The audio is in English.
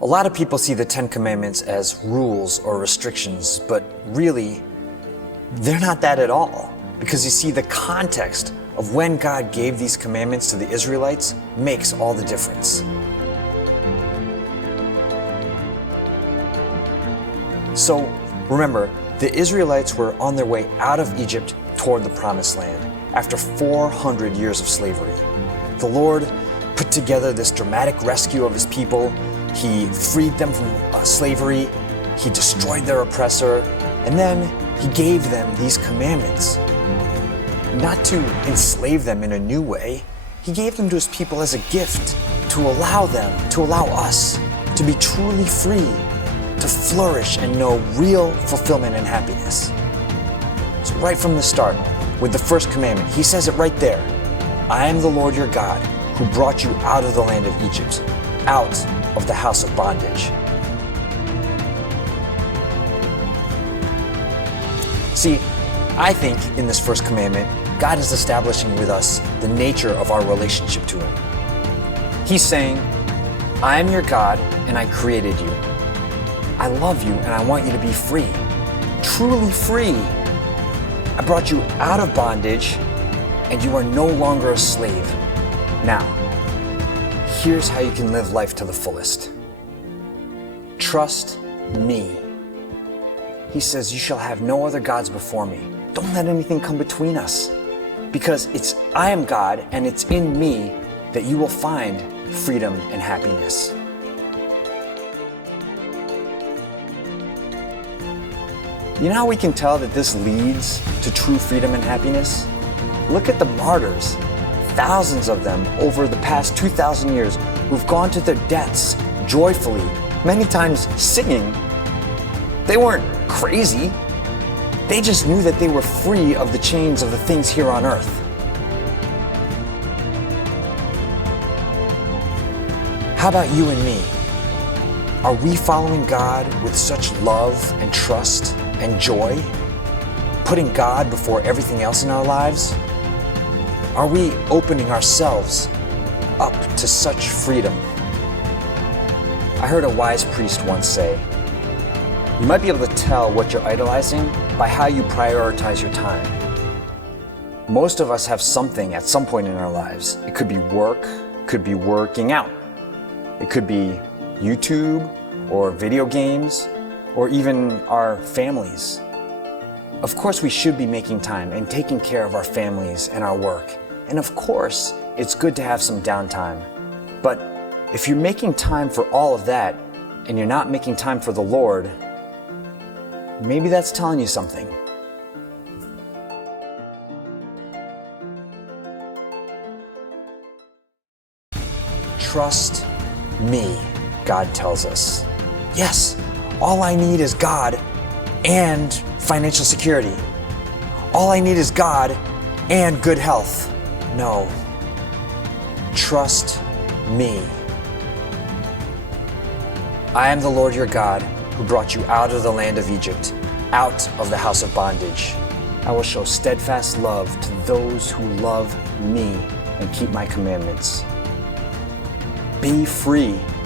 A lot of people see the Ten Commandments as rules or restrictions, but really, they're not that at all. Because you see, the context of when God gave these commandments to the Israelites makes all the difference. So remember, the Israelites were on their way out of Egypt toward the Promised Land after 400 years of slavery. The Lord put together this dramatic rescue of His people. He freed them from slavery. He destroyed their oppressor. And then He gave them these commandments. Not to enslave them in a new way. He gave them to His people as a gift to allow us to be truly free, to flourish and know real fulfillment and happiness. So right from the start, with the first commandment, He says it right there. I am the Lord your God who brought you out of the land of Egypt, out of the house of bondage. See, I think in this first commandment, God is establishing with us the nature of our relationship to Him. He's saying, I am your God and I created you. I love you and I want you to be free, truly free. I brought you out of bondage and you are no longer a slave. Now, here's how you can live life to the fullest. Trust me. He says, you shall have no other gods before me. Don't let anything come between us. Because I am God and it's in me that you will find freedom and happiness. You know how we can tell that this leads to true freedom and happiness? Look at the martyrs, thousands of them over the past 2,000 years who've gone to their deaths joyfully, many times singing. They weren't crazy. They just knew that they were free of the chains of the things here on earth. How about you and me? Are we following God with such love and trust and joy? Putting God before everything else in our lives? Are we opening ourselves up to such freedom? I heard a wise priest once say, you might be able to tell what you're idolizing by how you prioritize your time. Most of us have something at some point in our lives. It could be work, could be working out. It could be YouTube or video games or even our families. Of course, we should be making time and taking care of our families and our work. And of course, it's good to have some downtime. But if you're making time for all of that and you're not making time for the Lord, maybe that's telling you something. Trust me, God tells us. Yes, all I need is God and financial security. All I need is God and good health. No. Trust me. I am the Lord your God who brought you out of the land of Egypt, out of the house of bondage. I will show steadfast love to those who love me and keep my commandments. Be free